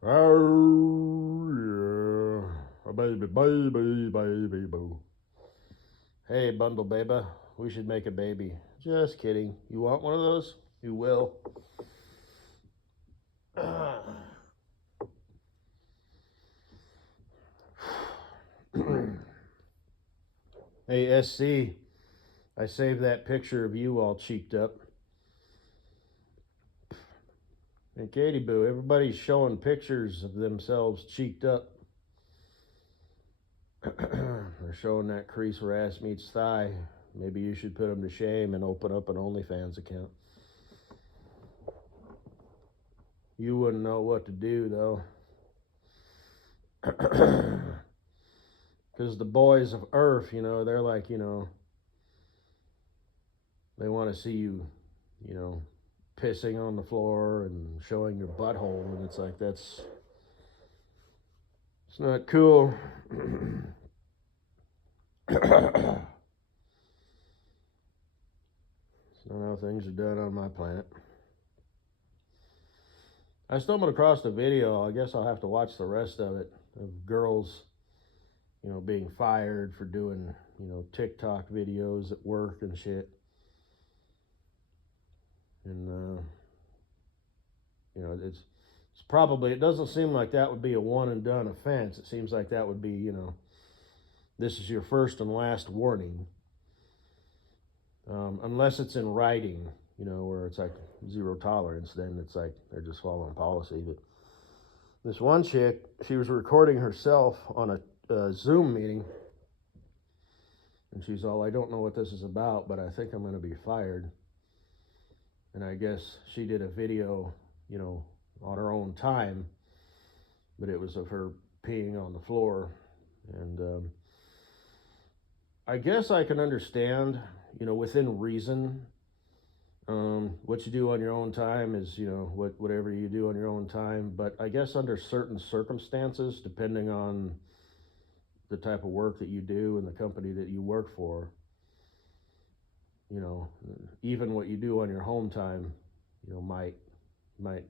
Oh, yeah. A baby, baby, baby, boo. Hey, bundle baby, we should make a baby. Just kidding. You want one of those? You will. Hey, SC, I saved that picture of you all cheeked up. And Katie Boo, everybody's showing pictures of themselves cheeked up. They're showing that crease where ass meets thigh. Maybe you should put them to shame and open up an OnlyFans account. You wouldn't know what to do, though. Because the boys of Earth, they're like, they want to see you, pissing on the floor and showing your butthole. And it's like, it's not cool. It's not how things are done on my planet. I stumbled across the video. I guess I'll have to watch the rest of it, of girls, being fired for doing, TikTok videos at work and shit. And, it's probably, it doesn't seem like that would be a one and done offense. It seems like that would be, this is your first and last warning. Unless it's in writing, where it's like zero tolerance, then it's like they're just following policy. But this one chick, she was recording herself on a Zoom meeting, and she's all, I don't know what this is about, but I think I'm going to be fired. And I guess she did a video, on her own time, but it was of her peeing on the floor. And I guess I can understand, within reason, what you do on your own time is, whatever you do on your own time. But I guess under certain circumstances, depending on the type of work that you do and the company that you work for, even what you do on your home time, might,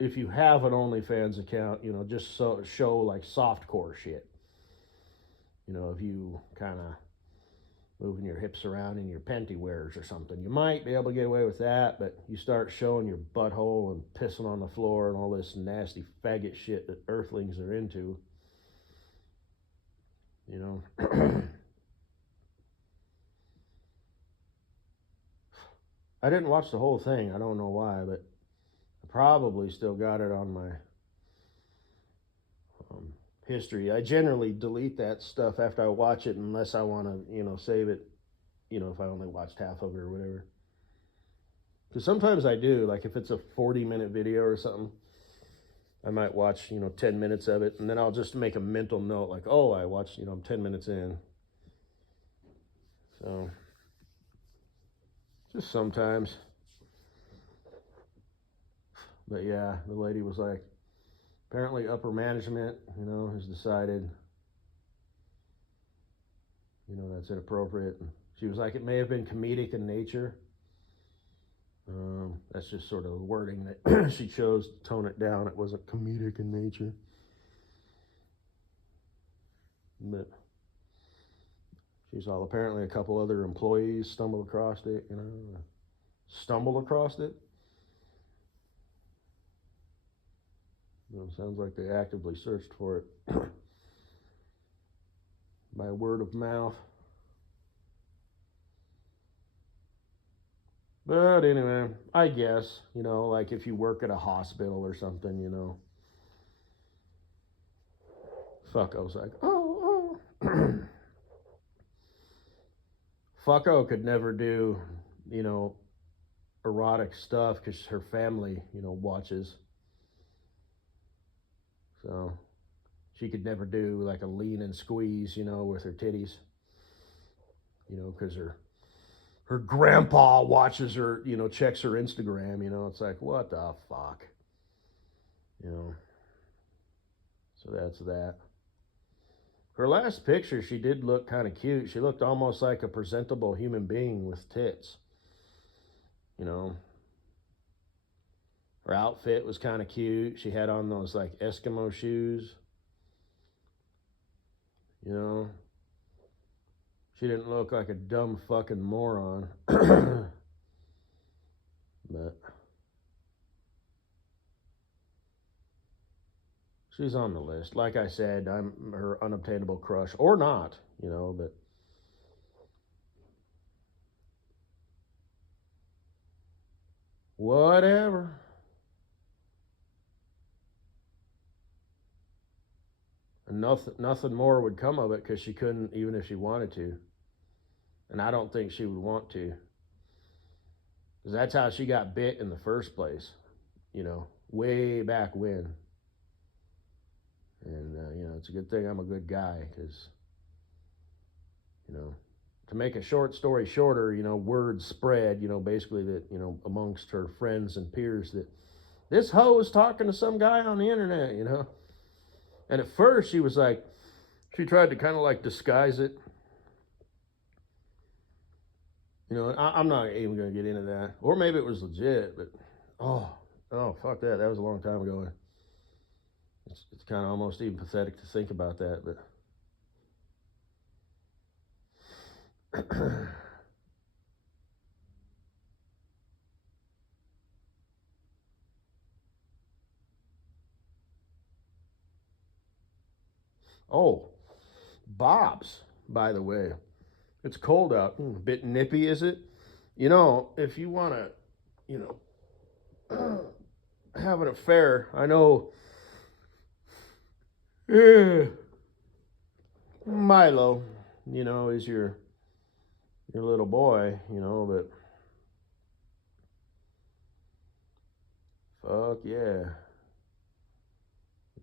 if you have an OnlyFans account, just show like softcore shit. If you kind of moving your hips around in your panty wears or something, you might be able to get away with that. But you start showing your butthole and pissing on the floor and all this nasty faggot shit that earthlings are into, I didn't watch the whole thing. I don't know why, but I probably still got it on my history. I generally delete that stuff after I watch it unless I want to, save it, if I only watched half of it or whatever. Because sometimes I do, like if it's a 40-minute video or something, I might watch, 10 minutes of it, and then I'll just make a mental note, like, oh, I watched, I'm 10 minutes in. So, just sometimes. But yeah, the lady was like, apparently upper management, has decided, that's inappropriate. And she was like, it may have been comedic in nature. That's just sort of the wording that she chose to tone it down. It wasn't comedic in nature. But she's all, apparently a couple other employees stumbled across it, Sounds like they actively searched for it by word of mouth. But anyway, I guess, like if you work at a hospital or something, Fucko was like, oh. Fucko could never do, erotic stuff because her family, watches. So she could never do like a lean and squeeze, with her titties, because her grandpa watches her, checks her Instagram, it's like, what the fuck, so that's that. Her last picture, she did look kind of cute. She looked almost like a presentable human being with tits, Her outfit was kind of cute. She had on those like Eskimo shoes. You know, she didn't look like a dumb fucking moron. But she's on the list. Like I said, I'm her unobtainable crush, or not, you know, but whatever. And nothing more would come of it because she couldn't, even if she wanted to. And I don't think she would want to. Because that's how she got bit in the first place, you know, way back when. And, you know, it's a good thing I'm a good guy because, you know, to make a short story shorter, you know, word spread, you know, basically that, you know, amongst her friends and peers that this hoe was talking to some guy on the internet, you know. And at first she was like, she tried to kind of like disguise it. You know, I'm not even going to get into that. Or maybe it was legit, but oh, fuck that. That was a long time ago. It's kind of almost even pathetic to think about that, but oh, Bob's, by the way. It's cold out. A bit nippy, is it? You know, if you want to, you know, have an affair, I know Milo, you know, is your little boy, you know, but fuck yeah.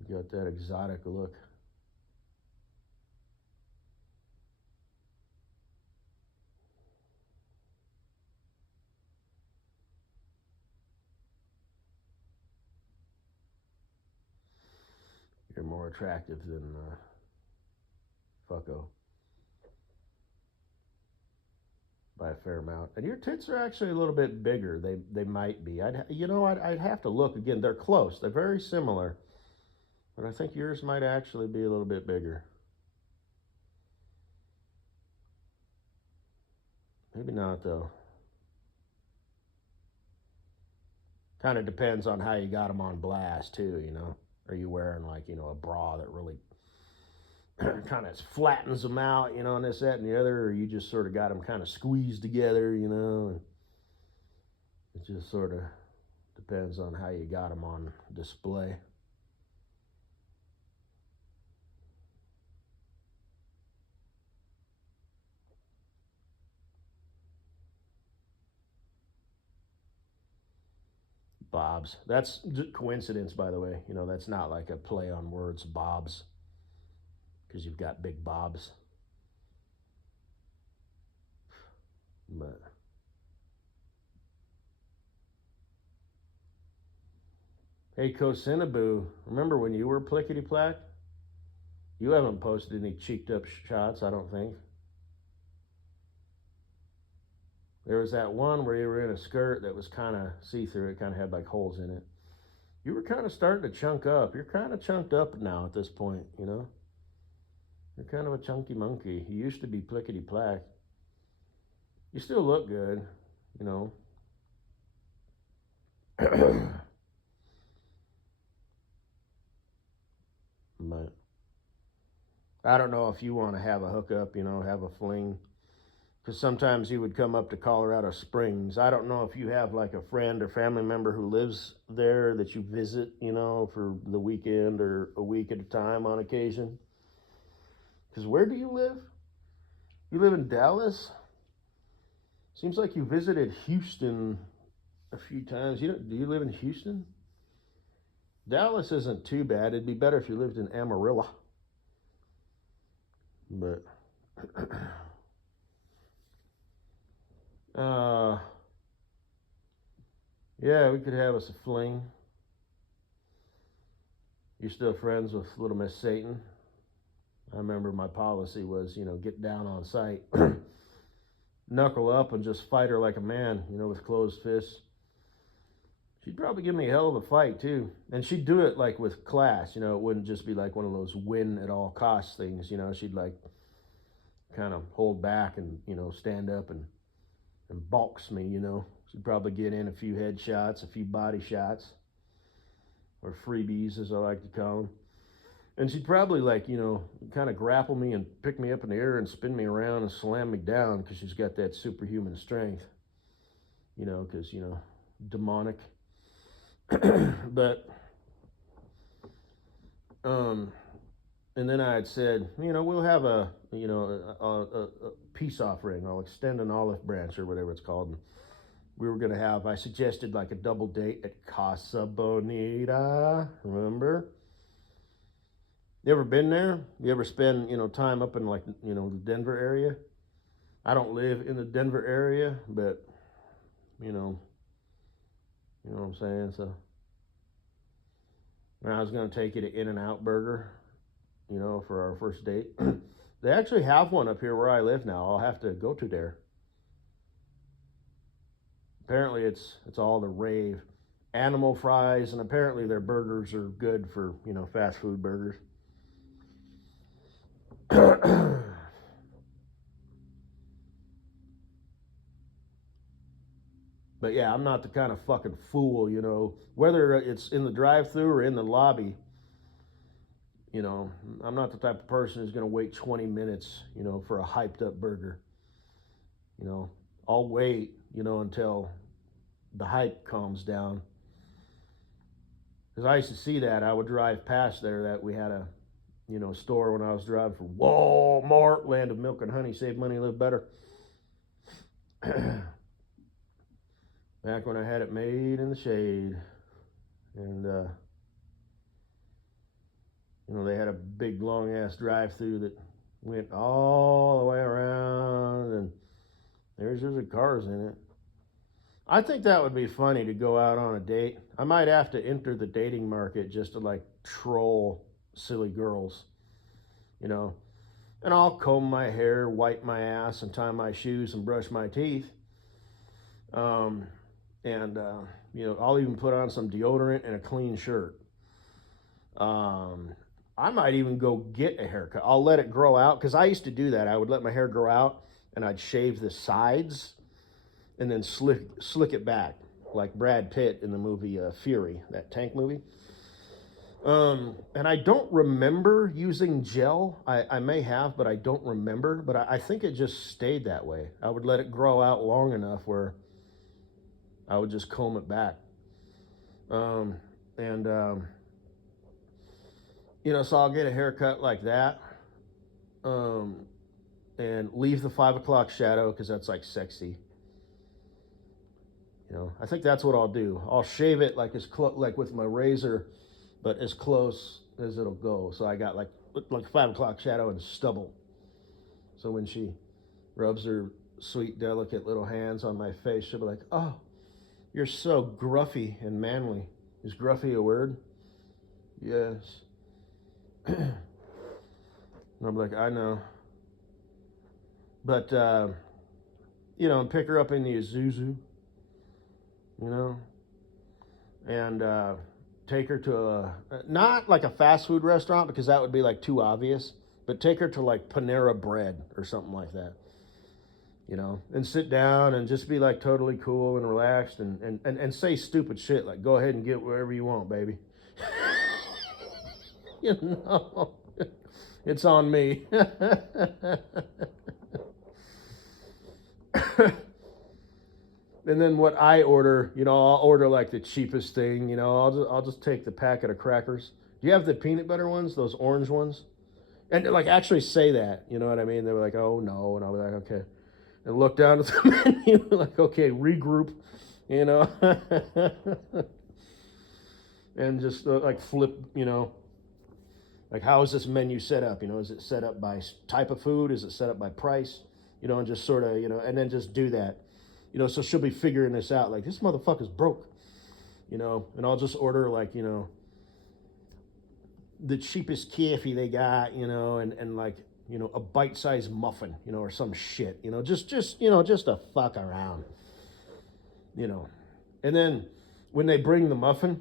You got that exotic look. You're more attractive than fucko by a fair amount. And your tits are actually a little bit bigger. They might be. I'd have to look again. They're close. They're very similar. But I think yours might actually be a little bit bigger. Maybe not though. Kind of depends on how you got them on blast too, you know. Are you wearing like, you know, a bra that really kind of flattens them out, you know, and this, that, and the other, or you just sort of got them kind of squeezed together, you know, and it just sort of depends on how you got them on display. Bob's. That's coincidence, by the way. You know, that's not like a play on words, Bob's, because you've got big Bob's. But hey, Kosinaboo, remember when you were plickety plack? You haven't posted any cheeked up shots, I don't think. There was that one where you were in a skirt that was kind of see through. It kind of had like holes in it. You were kind of starting to chunk up. You're kind of chunked up now at this point, you know? You're kind of a chunky monkey. You used to be plickety plack. You still look good, you know? But I don't know if you want to have a hookup, you know, have a fling. Because sometimes you would come up to Colorado Springs. I don't know if you have like a friend or family member who lives there that you visit, you know, for the weekend or a week at a time on occasion. Because where do you live? You live in Dallas? Seems like you visited Houston a few times. Do you live in Houston? Dallas isn't too bad. It'd be better if you lived in Amarillo. But yeah, we could have us a fling. You still friends with little Miss Satan? I remember my policy was, you know, get down on sight, knuckle up, and just fight her like a man, you know, with closed fists. She'd probably give me a hell of a fight too, and she'd do it like with class. You know, it wouldn't just be like one of those win at all costs things. You know, she'd like kind of hold back and stand up and box me. You know, she'd probably get in a few headshots, a few body shots, or freebies as I like to call them. And she'd probably like kind of grapple me and pick me up in the air and spin me around and slam me down because she's got that superhuman strength. Because demonic. But and then I had said, we'll have a peace offering. I'll extend an olive branch or whatever it's called. And we were going to have, I suggested like a double date at Casa Bonita. Remember? You ever been there? You ever spend, time up in like, the Denver area? I don't live in the Denver area, but, you know what I'm saying? So I was going to take you to In-N-Out Burger, for our first date. They actually have one up here where I live now. I'll have to go to there. Apparently it's all the rave. Animal fries, and apparently their burgers are good for, fast food burgers. But yeah, I'm not the kind of fucking fool, whether it's in the drive-thru or in the lobby. I'm not the type of person who's going to wait 20 minutes, for a hyped up burger. I'll wait, until the hype calms down. Because I used to see that. I would drive past there that we had a, store when I was driving for Walmart, land of milk and honey, save money, live better. Back when I had it made in the shade. And, they had a big, long-ass drive-through that went all the way around, and there's usually cars in it. I think that would be funny to go out on a date. I might have to enter the dating market just to, like, troll silly girls, And I'll comb my hair, wipe my ass, and tie my shoes and brush my teeth. I'll even put on some deodorant and a clean shirt. I might even go get a haircut. I'll let it grow out, because I used to do that. I would let my hair grow out, and I'd shave the sides and then slick it back, like Brad Pitt in the movie Fury, that tank movie. And I don't remember using gel. I may have, but I don't remember. But I think it just stayed that way. I would let it grow out long enough where I would just comb it back. So I'll get a haircut like that, and leave the 5 o'clock shadow, because that's like sexy. I think that's what I'll do. I'll shave it like like with my razor, but as close as it'll go. So I got like 5 o'clock shadow and stubble. So when she rubs her sweet, delicate little hands on my face, she'll be like, "Oh, you're so gruffy and manly." Is gruffy a word? Yes. And I'm like, I know. But, and pick her up in the Isuzu, and take her to not like a fast food restaurant, because that would be like too obvious, but take her to like Panera Bread or something like that, and sit down and just be like totally cool and relaxed and say stupid shit like, "Go ahead and get wherever you want, baby." It's on me. And then what I order, I'll order like the cheapest thing. I'll just take the packet of crackers. Do you have the peanut butter ones, those orange ones? And like actually say that, you know what I mean? They were like, "Oh no," and I'll be like, "Okay," and look down at the menu, like, "Okay, regroup," and just like flip, like, how is this menu set up? Is it set up by type of food? Is it set up by price? And just sort of, and then just do that. So she'll be figuring this out. Like, this motherfucker's broke, and I'll just order like, the cheapest coffee they got, and like, a bite-sized muffin, or some shit, just to fuck around, and then when they bring the muffin,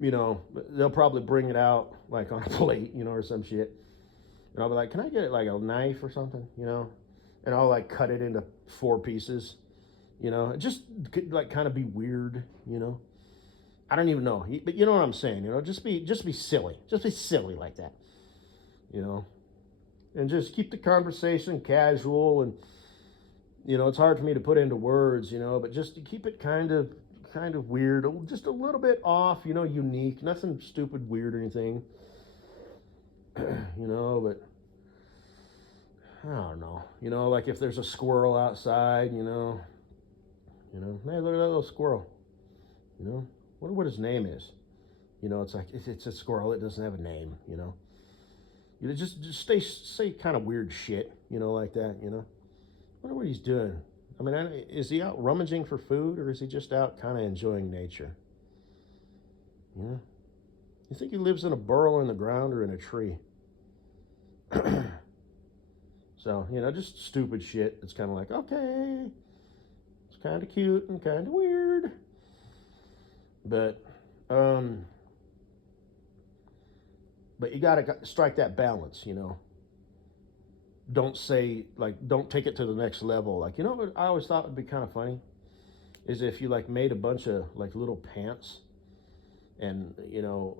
you know, they'll probably bring it out like on a plate, you know, or some shit. And I'll be like, can I get it like a knife or something, you know? And I'll like cut it into 4 pieces, you know, just like kind of be weird, you know. I don't even know, but you know what I'm saying, you know, just be silly like that, you know, and just keep the conversation casual. And you know, it's hard for me to put into words, you know, but just to keep it kind of weird, just a little bit off, you know, unique, nothing stupid, weird or anything, you know, but I don't know, you know, like if there's a squirrel outside, you know, hey, look at that little squirrel, you know, wonder what his name is, you know, it's like, it's a squirrel, it doesn't have a name, you know, just say kind of weird shit, you know, like that, you know. I wonder what he's doing. I mean, is he out rummaging for food, or is he just out kind of enjoying nature? You know? You think he lives in a burrow in the ground or in a tree? So, you know, just stupid shit. It's kind of like, okay, it's kind of cute and kind of weird. But you got to strike that balance, you know. Don't say, like, don't take it to the next level. Like, you know what I always thought would be kind of funny is if you like made a bunch of like little pants and, you know,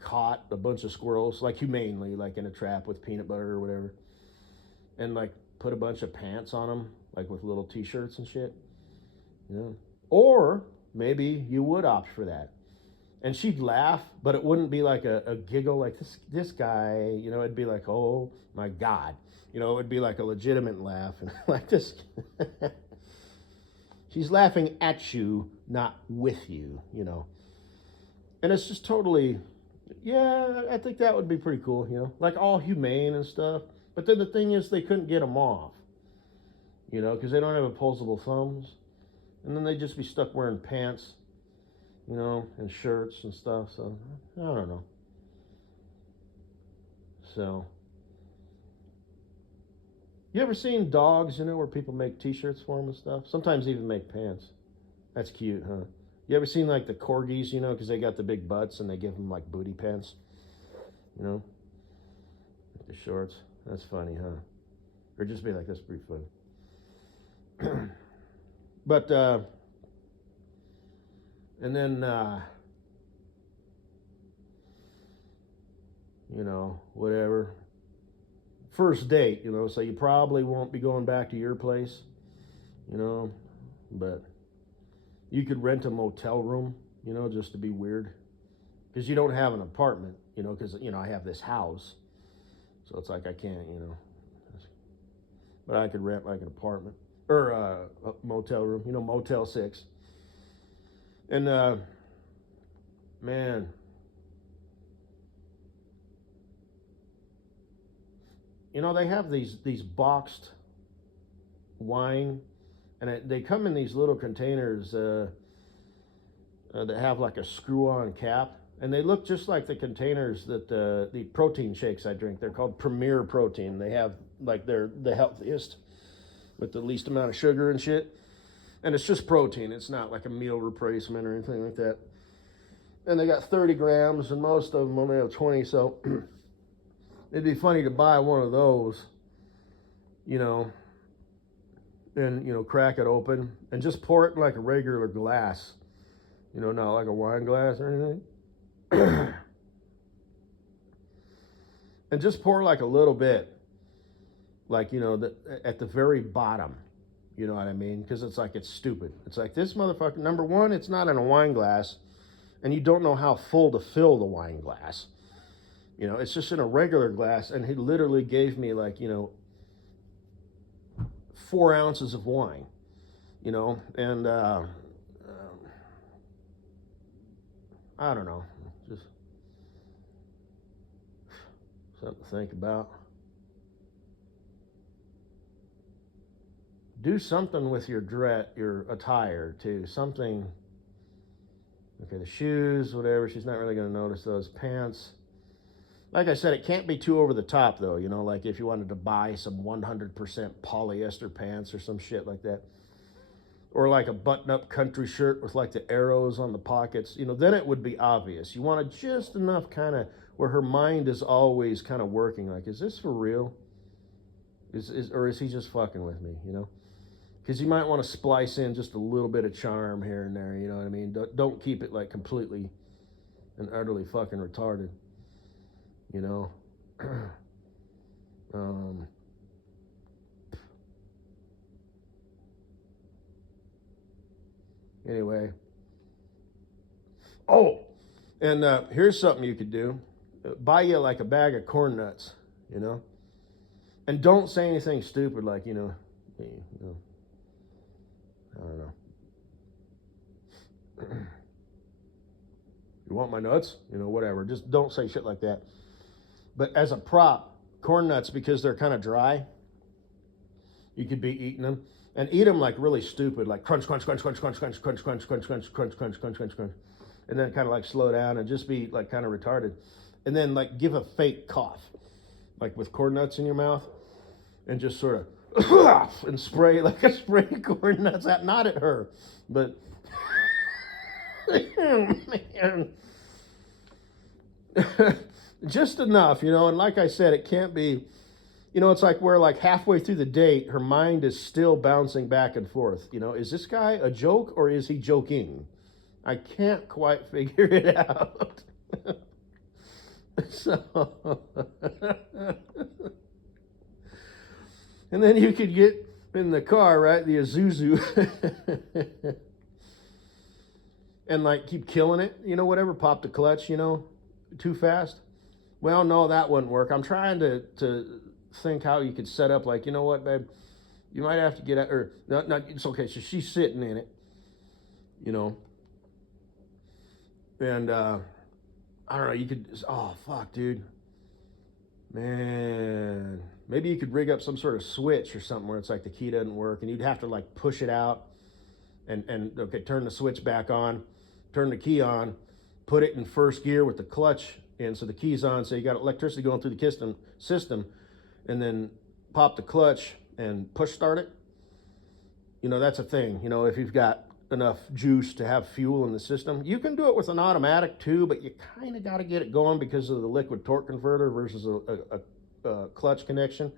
caught a bunch of squirrels, like humanely, like in a trap with peanut butter or whatever, and like put a bunch of pants on them, like with little t-shirts and shit, you know. Or maybe you would opt for that. And she'd laugh, but it wouldn't be like a giggle like this guy, you know, it'd be like, oh my God. You know, it would be like a legitimate laugh. And like this, she's laughing at you, not with you, you know. And it's just totally, yeah, I think that would be pretty cool, you know, like all humane and stuff. But then the thing is, they couldn't get them off, you know, because they don't have opposable thumbs. And then they'd just be stuck wearing pants, you know, and shirts and stuff. So I don't know. So you ever seen dogs, you know, where people make t-shirts for them and stuff? Sometimes even make pants. That's cute, huh? You ever seen like the corgis, you know, because they got the big butts and they give them like booty pants, you know, the shorts. That's funny, huh? Or just be like, that's pretty funny. But and then, you know, whatever. First date, you know, so you probably won't be going back to your place, you know, but you could rent a motel room, you know, just to be weird. Because you don't have an apartment, you know, because, you know, I have this house. So it's like I can't, you know. But I could rent like an apartment or a motel room, you know, Motel 6. And, man, you know, they have these boxed wine, and they come in these little containers that have like a screw-on cap, and they look just like the containers that the protein shakes I drink. They're called Premier Protein. They have like they're the healthiest with the least amount of sugar and shit. And it's just protein. It's not like a meal replacement or anything like that. And they got 30 grams, and most of them only have 20. So it'd be funny to buy one of those, you know, and, you know, crack it open and just pour it in like a regular glass, you know, not like a wine glass or anything. And just pour like a little bit, like, you know, at the very bottom. You know what I mean? Because it's like, it's stupid. It's like, this motherfucker, number one, it's not in a wine glass, and you don't know how full to fill the wine glass. You know, it's just in a regular glass, and he literally gave me like, you know, 4 ounces of wine, you know, and I don't know, just something to think about. Do something with your attire too. Something. Okay, the shoes, whatever. She's not really going to notice those. Pants. Like I said, it can't be too over the top though. You know, like if you wanted to buy some 100% polyester pants or some shit like that. or like a button-up country shirt with like the arrows on the pockets, then it would be obvious. You wanted just enough kind of where her mind is always kind of working. Like, is this for real? Or is he just fucking with me? Because you might want to splice in just a little bit of charm here and there. You know what I mean? Don't keep it like completely and utterly fucking retarded. You know. Anyway. Oh, and here's something you could do. Buy you like a bag of corn nuts, and don't say anything stupid like, I don't know. You want my nuts? Whatever. Just don't say shit like that. But as a prop, corn nuts, because they're kind of dry, you could be eating them. And eat them like really stupid, like crunch, crunch, crunch, crunch, crunch, crunch, crunch, crunch, crunch, crunch, crunch, crunch, crunch, crunch, crunch. And then kind of like slow down and just be like kind of retarded. And then like give a fake cough, like with corn nuts in your mouth, and just sort of and spray like a spray corn nuts at, not at her, but man. Just enough, and like I said, it can't be, it's like where like halfway through the date, her mind is still bouncing back and forth. Is this guy a joke or is he joking? I can't quite figure it out. So, and then you could get in the car, right? The Isuzu. And like keep killing it, whatever, pop the clutch, too fast. Well, no, that wouldn't work. I'm trying to think how you could set up, like, what, babe, you might have to get out, or no, it's okay. So she's sitting in it, and I don't know. You could, oh fuck, dude, man. Maybe you could rig up some sort of switch or something where it's like the key doesn't work, and you'd have to like push it out, and okay, turn the switch back on, turn the key on, put it in first gear with the clutch in, so the key's on, so you got electricity going through the system, and then pop the clutch and push start it. That's a thing. If you've got enough juice to have fuel in the system, you can do it with an automatic too, but you kind of got to get it going because of the liquid torque converter versus a clutch connection.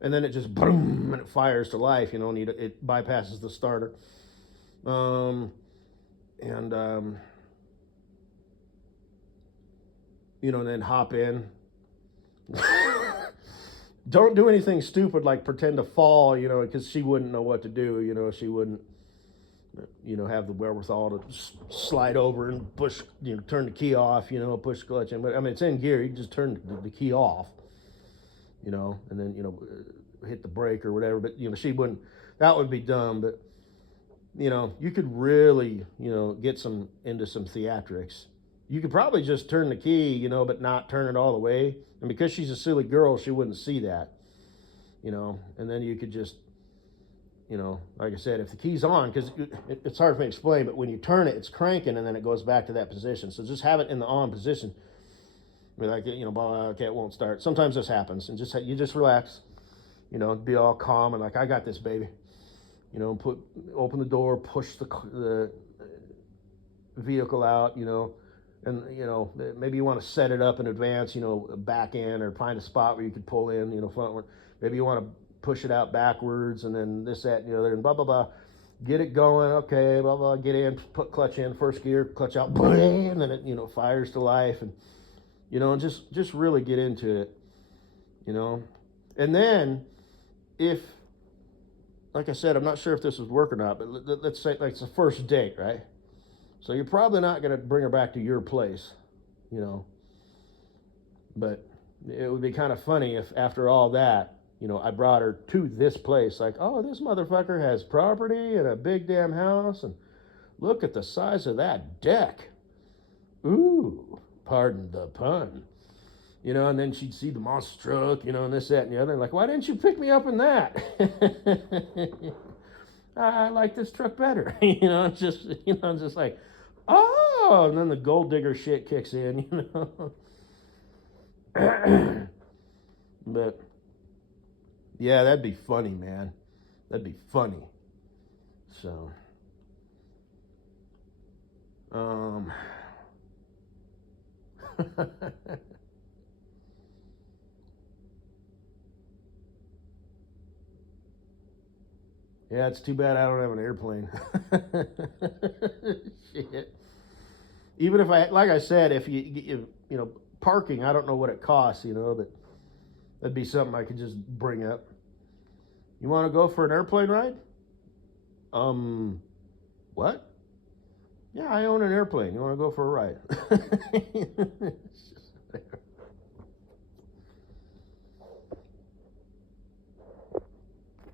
And then it just boom, and it fires to life. And it bypasses the starter. And then hop in. Don't do anything stupid like pretend to fall, because she wouldn't know what to do. She wouldn't, have the wherewithal to slide over and push, turn the key off, push the clutch in. But I mean, it's in gear. You just turn the key off, and then, hit the brake or whatever. But, she wouldn't, that would be dumb. But, you could really, get into some theatrics. You could probably just turn the key, but not turn it all the way. And because she's a silly girl, she wouldn't see that, And then you could just, like I said, if the key's on, because it's hard for me to explain, but when you turn it, it's cranking, and then it goes back to that position. So just have it in the on position. Be like, okay, it won't start. Sometimes this happens, and you just relax, be all calm and like, I got this, baby. Open the door, push the vehicle out, and maybe you want to set it up in advance, back in, or find a spot where you could pull in, frontward. Maybe you want to push it out backwards, and then this, that, and the other, and blah blah blah. Get it going, okay, blah blah. Get in, put clutch in, first gear, clutch out, and then it fires to life, and and just really get into it, and then if, like I said, I'm not sure if this would work or not, but let's say like it's the first date, right? So you're probably not going to bring her back to your place, but it would be kind of funny if after all that, I brought her to this place, like, oh, this motherfucker has property and a big damn house, and look at the size of that deck. Ooh, pardon the pun. And then she'd see the monster truck, and this, that, and the other, and like, why didn't you pick me up in that? I like this truck better. It's just like, oh, and then the gold digger shit kicks in, But yeah, that'd be funny, man. That'd be funny. So, yeah, it's too bad I don't have an airplane. Shit. Even if like I said, if you know, parking, I don't know what it costs, you know, but that'd be something I could just bring up. You want to go for an airplane ride? What? Yeah, I own an airplane. You want to go for a ride?